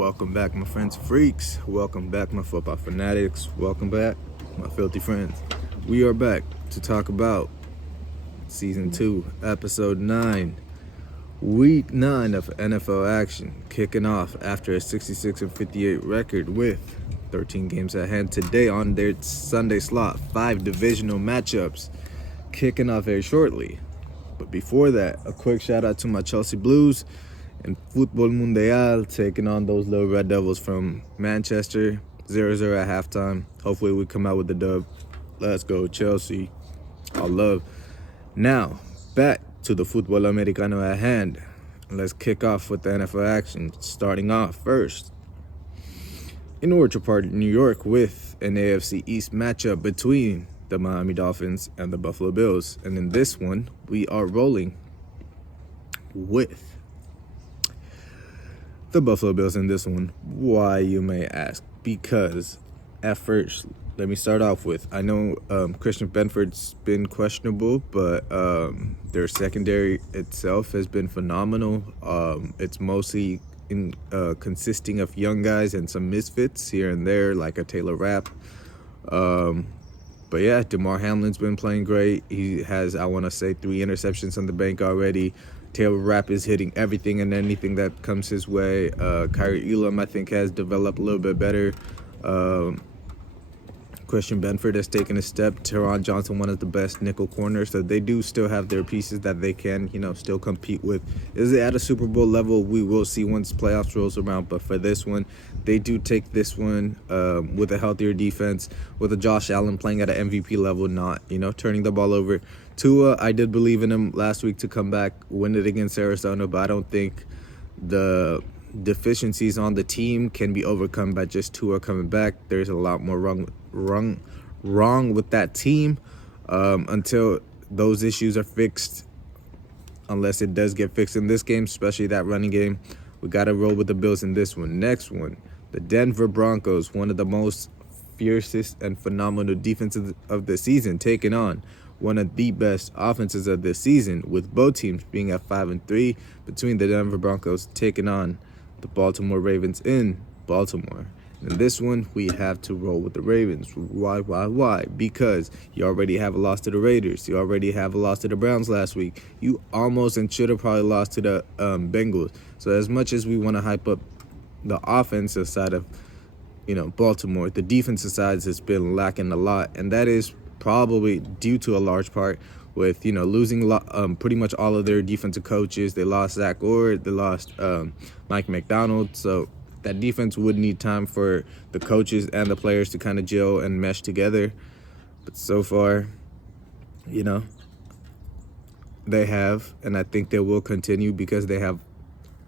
Welcome back, my friends freaks. Welcome back, my football fanatics. Welcome back, my filthy friends. We are back to talk about Season 2, Episode 9, Week 9 of NFL action, kicking off after a 66-58 record with 13 games at hand today on their Sunday slot. 5 divisional matchups kicking off very shortly. But before that, a quick shout out to my Chelsea Blues and Football Mundial taking on those little Red Devils from Manchester, 0-0 at halftime. Hopefully we come out with the dub. Let's go, Chelsea. All love. Now, back to the Football Americano at hand. Let's kick off with the NFL action, starting off first in Orchard Park, New York, with an AFC East matchup between the Miami Dolphins and the Buffalo Bills. And in this one, we are rolling with the Buffalo Bills in this one. Why, you may ask? Because at first, let me start off with, I know Christian Benford's been questionable, but their secondary itself has been phenomenal. It's mostly consisting of young guys and some misfits here and there, like a Taylor Rapp. But yeah, DeMar Hamlin's been playing great. He has, I want to say, 3 interceptions on the bank already. Taylor Rapp is hitting everything and anything that comes his way. Kyrie Elam, I think, has developed a little bit better. Christian Benford has taken a step. Teron Johnson, one of the best nickel corners. So they do still have their pieces that they can, still compete with. Is it at a Super Bowl level? We will see once playoffs rolls around. But for this one, they do take this one with a healthier defense, with a Josh Allen playing at an MVP level, not, turning the ball over. Tua, I did believe in him last week to come back, win it against Arizona, but I don't think the deficiencies on the team can be overcome by just Tua coming back. There's a lot more wrong with that team until those issues are fixed. Unless it does get fixed in this game, especially that running game, we got to roll with the Bills in this one. Next one, the Denver Broncos, one of the most fiercest and phenomenal defenses of the season, taking on one of the best offenses of this season, with both teams being at 5-3, between the Denver Broncos taking on the Baltimore Ravens in Baltimore. In this one, we have to roll with the Ravens. Why? Because you already have a loss to the Raiders. You already have a loss to the Browns last week. You almost and should have probably lost to the Bengals. So as much as we want to hype up the offensive side of, Baltimore, the defensive side has been lacking a lot, and that is probably due to a large part with, losing pretty much all of their defensive coaches. They lost Zach Orr. They lost Mike McDonald. So that defense would need time for the coaches and the players to kind of gel and mesh together. But so far, they have, and I think they will continue because they have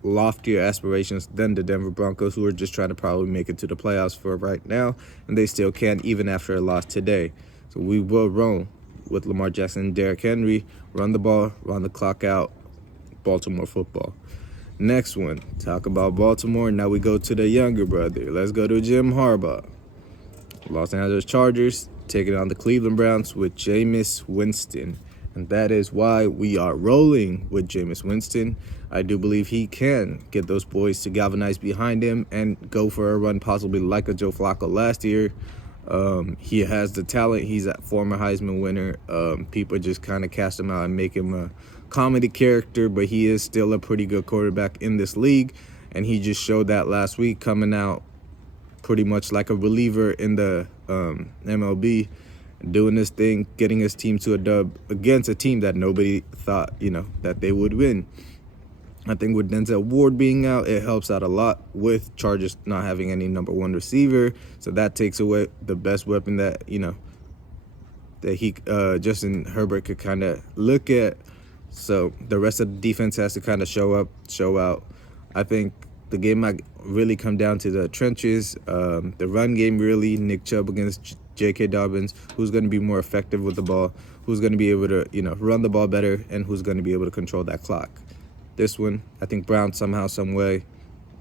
loftier aspirations than the Denver Broncos, who are just trying to probably make it to the playoffs for right now, and they still can't, even after a loss today. So we will roll with Lamar Jackson and Derrick Henry, run the ball, run the clock out, Baltimore football. Next one, talk about Baltimore. Now we go to the younger brother. Let's go to Jim Harbaugh. Los Angeles Chargers taking on the Cleveland Browns with Jameis Winston. And that is why we are rolling with Jameis Winston. I do believe he can get those boys to galvanize behind him and go for a run, possibly like a Joe Flacco last year. He has the talent. He's a former Heisman winner. People just kind of cast him out and make him a comedy character, but he is still a pretty good quarterback in this league, and he just showed that last week, coming out pretty much like a reliever in the MLB, doing this thing, getting his team to a dub against a team that nobody thought, that they would win. I think with Denzel Ward being out, it helps out a lot with Chargers not having any number 1 receiver. So that takes away the best weapon that, that he Justin Herbert could kind of look at. So the rest of the defense has to kind of show out. I think the game might really come down to the trenches. The run game, really, Nick Chubb against J.K. Dobbins, who's going to be more effective with the ball, who's going to be able to, run the ball better, and who's going to be able to control that clock. This one, I think Browns somehow, some way,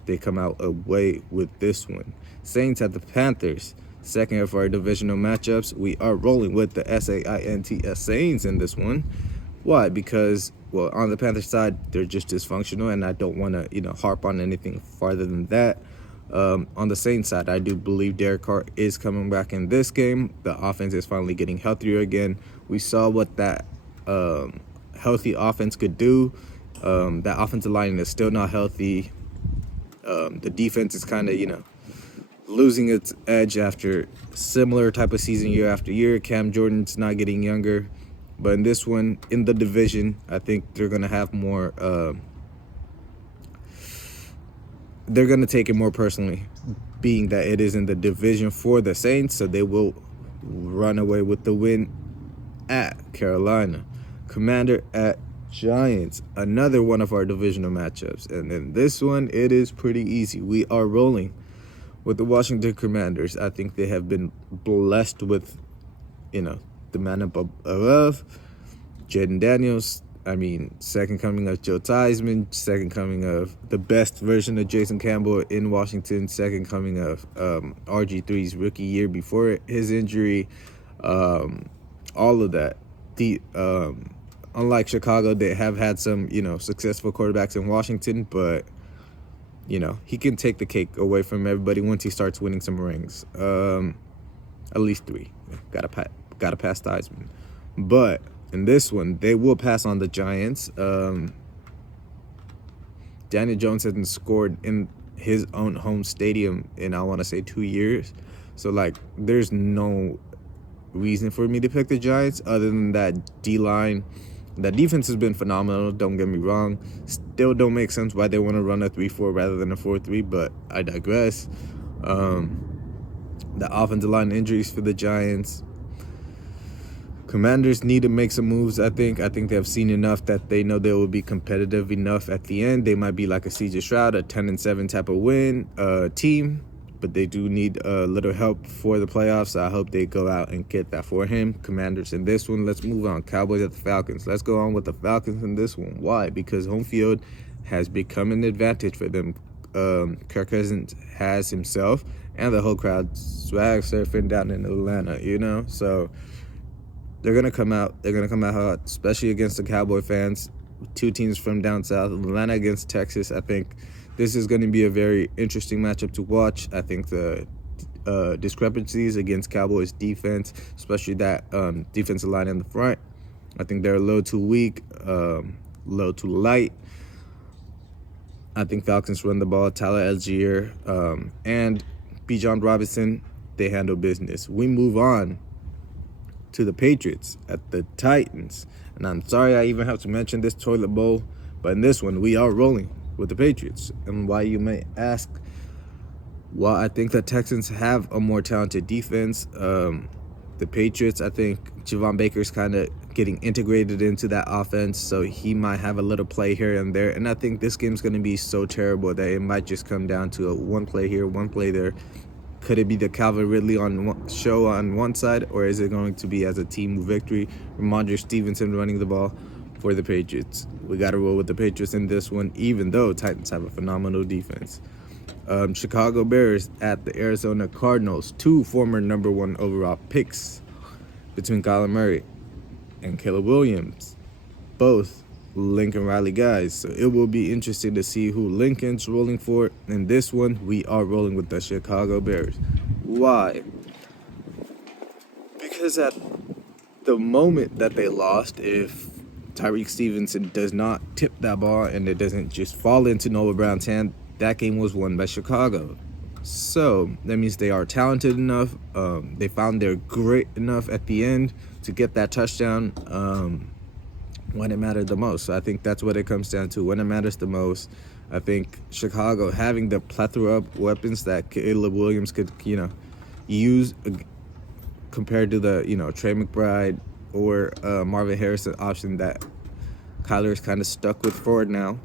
they come out away with this one. Saints at the Panthers, second of our divisional matchups. We are rolling with the Saints in this one. Why? Because, well, on the Panthers side, they're just dysfunctional, and I don't want to, harp on anything farther than that. On the Saints side, I do believe Derek Carr is coming back in this game. The offense is finally getting healthier again. We saw what that healthy offense could do. That offensive line is still not healthy. The defense is kind of, losing its edge after similar type of season year after year. Cam Jordan's not getting younger. But in this one, in the division, I think they're going to have more... they're going to take it more personally, being that it is in the division for the Saints, so they will run away with the win at Carolina. Commander at Giants, another one of our divisional matchups. And in this one, it is pretty easy. We are rolling with the Washington Commanders. I think they have been blessed with, the man up above. Jaden Daniels, second coming of Joe Theismann, second coming of the best version of Jason Campbell in Washington, second coming of RG3's rookie year before his injury, all of that. Unlike Chicago, they have had some, successful quarterbacks in Washington, but, he can take the cake away from everybody once he starts winning some rings. At least 3. Gotta pass Theismann. But in this one, they will pass on the Giants. Daniel Jones hasn't scored in his own home stadium in, I want to say, 2 years. So, there's no reason for me to pick the Giants other than that D-line. That defense has been phenomenal, don't get me wrong. Still don't make sense why they want to run a 3-4 rather than a 4-3, but I digress. The offensive line injuries for the Giants. Commanders need to make some moves, I think. I think they have seen enough that they know they will be competitive enough at the end. They might be like a CJ Stroud, a 10-7 type of win team, but they do need a little help for the playoffs. So I hope they go out and get that for him. Commanders in this one. Let's move on. Cowboys at the Falcons. Let's go on with the Falcons in this one. Why? Because home field has become an advantage for them. Kirk Cousins has himself and the whole crowd swag surfing down in Atlanta, So they're going to come out. They're going to come out hot, especially against the Cowboy fans. 2 teams from down south. Atlanta against Texas. I think this is going to be a very interesting matchup to watch. I think the discrepancies against Cowboys defense, especially that defensive line in the front, I think they're a little too weak, low too light. I think Falcons run the ball. Tyler Algier and Bijan Robinson, they handle business. We move on to the Patriots at the Titans. And I'm sorry I even have to mention this toilet bowl, but in this one, we are rolling with the Patriots. And why, you may ask? Well, I think the Texans have a more talented defense. The Patriots, I think Javon Baker's kind of getting integrated into that offense, so he might have a little play here and there. And I think this game's going to be so terrible that it might just come down to a one play here, one play there. Could it be the Calvin Ridley show on one side, or is it going to be as a team victory? Ramondre Stevenson running the ball for the Patriots. We got to roll with the Patriots in this one, even though Titans have a phenomenal defense. Chicago Bears at the Arizona Cardinals. 2 former number 1 overall picks between Kyler Murray and Caleb Williams. Both Lincoln Riley guys. So it will be interesting to see who Lincoln's rolling for. In this one, we are rolling with the Chicago Bears. Why? Because at the moment that they lost, if Tyreek Stevenson does not tip that ball and it doesn't just fall into Noah Brown's hand, that game was won by Chicago. So that means they are talented enough. They found they're great enough at the end to get that touchdown when it mattered the most. So I think that's what it comes down to. When it matters the most, I think Chicago having the plethora of weapons that Caleb Williams could, use compared to the, Trey McBride or Marvin Harrison option that Kyler is kind of stuck with for now.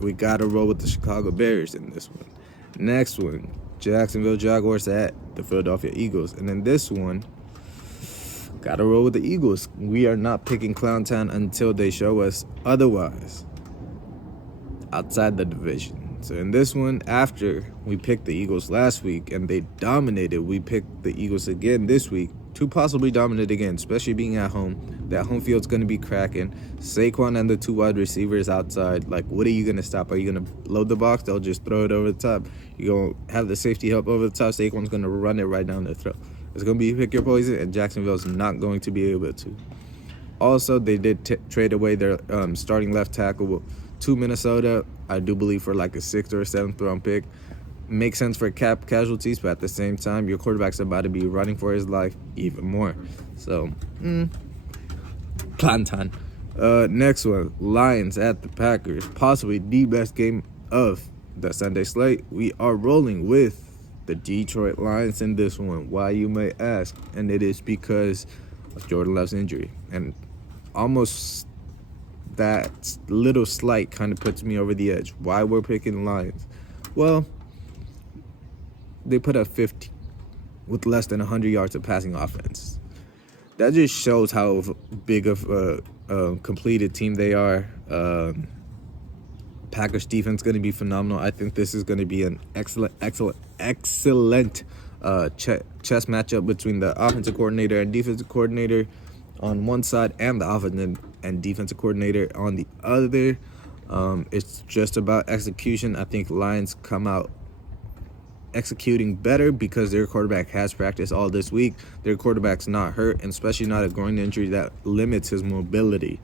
We got to roll with the Chicago Bears in this one. Next one, Jacksonville Jaguars at the Philadelphia Eagles. And in this one, got to roll with the Eagles. We are not picking Clown Town until they show us otherwise outside the division. So in this one, after we picked the Eagles last week and they dominated, we picked the Eagles again this week. to possibly dominate again, especially being at home. That home field's going to be cracking. Saquon and the 2 wide receivers outside. Like, what are you going to stop? Are you going to load the box? They'll just throw it over the top. You're going to have the safety help over the top. Saquon's going to run it right down the throat. It's going to be pick your poison, and Jacksonville's not going to be able to. Also, they did trade away their starting left tackle to Minnesota, I do believe, for like a 6th or a 7th round pick. Makes sense for cap casualties, but at the same time, your quarterback's about to be running for his life even more. So, Plantan. Next one, Lions at the Packers. Possibly the best game of the Sunday slate. We are rolling with the Detroit Lions in this one. Why, you may ask? And it is because of Jordan Love's injury. And almost that little slight kind of puts me over the edge. Why we're picking Lions? Well, they put up 50 with less than 100 yards of passing offense. That just shows how big of a completed team they are. Packers defense going to be phenomenal. I think this is going to be an excellent chess matchup between the offensive coordinator and defensive coordinator on one side and the offensive and defensive coordinator on the other. It's just about execution. I think Lions come out executing better because their quarterback has practiced all this week. Their quarterback's not hurt, and especially not a groin injury that limits his mobility.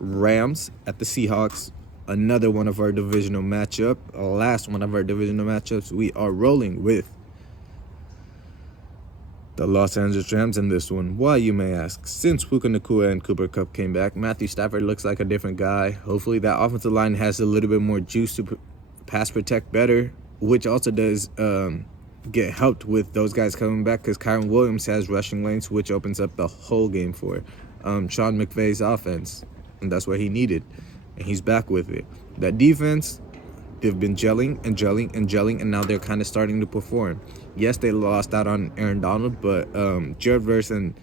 Rams at the Seahawks, another one of our divisional matchup. Last one of our divisional matchups. We are rolling with the Los Angeles Rams in this one. Why, you may ask? Since Puka Nacua and Cooper Kupp came back, Matthew Stafford looks like a different guy. Hopefully that offensive line has a little bit more juice to pass protect better, which also does get helped with those guys coming back because Kyron Williams has rushing lanes, which opens up the whole game for Sean McVay's offense. And that's what he needed. And he's back with it. That defense, they've been gelling, and now they're kind of starting to perform. Yes, they lost out on Aaron Donald, but Jared Verse and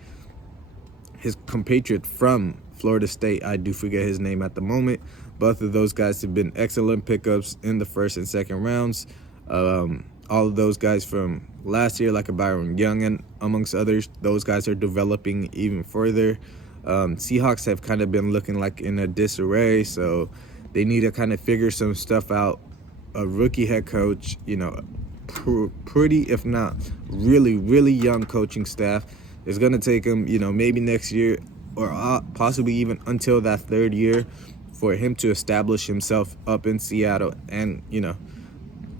his compatriot from Florida State, I do forget his name at the moment. Both of those guys have been excellent pickups in the first and second rounds. All of those guys from last year, like a Byron Young and amongst others, those guys are developing even further. Seahawks have kind of been looking like in a disarray, so they need to kind of figure some stuff out. A rookie head coach, pretty, if not really, really young coaching staff. It's going to take them, maybe next year or possibly even until that third year for him to establish himself up in Seattle and,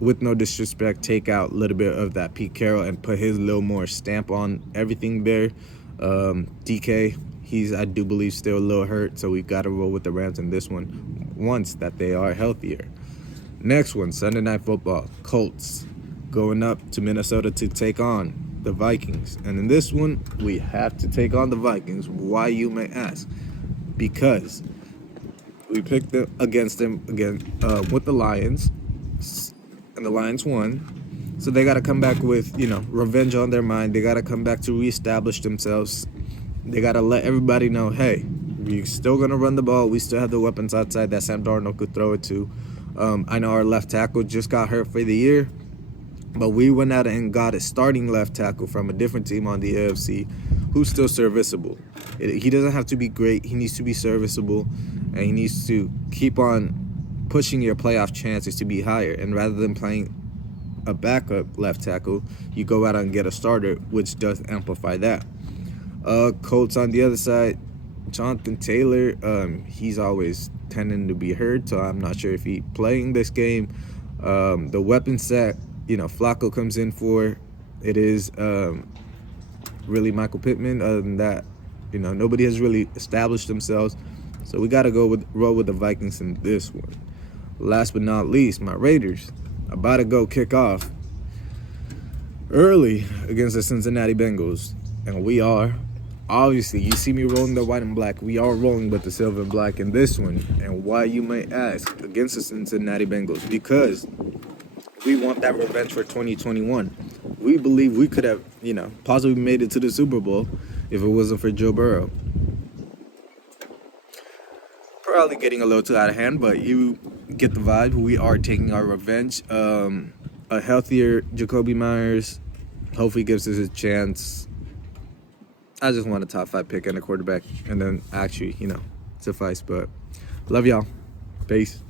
with no disrespect, take out a little bit of that Pete Carroll and put his little more stamp on everything there. DK, he's, I do believe, still a little hurt, so we've got to roll with the Rams in this one once that they are healthier. Next one, Sunday Night Football. Colts going up to Minnesota to take on the Vikings. And in this one, we have to take on the Vikings. Why, you may ask? Because we picked them against them again with the Lions, and the Lions won. So they got to come back with, revenge on their mind. They got to come back to reestablish themselves. They got to let everybody know, hey, we're still going to run the ball. We still have the weapons outside that Sam Darnold could throw it to. I know our left tackle just got hurt for the year, but we went out and got a starting left tackle from a different team on the AFC who's still serviceable. He doesn't have to be great. He needs to be serviceable, and he needs to keep on pushing your playoff chances to be higher. And rather than playing a backup left tackle, you go out and get a starter, which does amplify that. Colts on the other side, Jonathan Taylor, he's always tending to be hurt, so I'm not sure if he's playing this game. The weapon set, Flacco comes in for, it is really Michael Pittman. Other than that, nobody has really established themselves, so we got to roll with the Vikings in this one. Last but not least, my Raiders about to go kick off early against the Cincinnati Bengals, and we are. Obviously, you see me rolling the white and black. We are rolling with the silver and black in this one. And why, you may ask, against the Cincinnati Bengals? Because we want that revenge for 2021. We believe we could have, possibly made it to the Super Bowl if it wasn't for Joe Burrow. Probably getting a little too out of hand, but you get the vibe. We are taking our revenge. A healthier Jacoby Myers. Hopefully gives us a chance. I just want a top 5 pick and a quarterback, and then actually, suffice. But love y'all. Peace.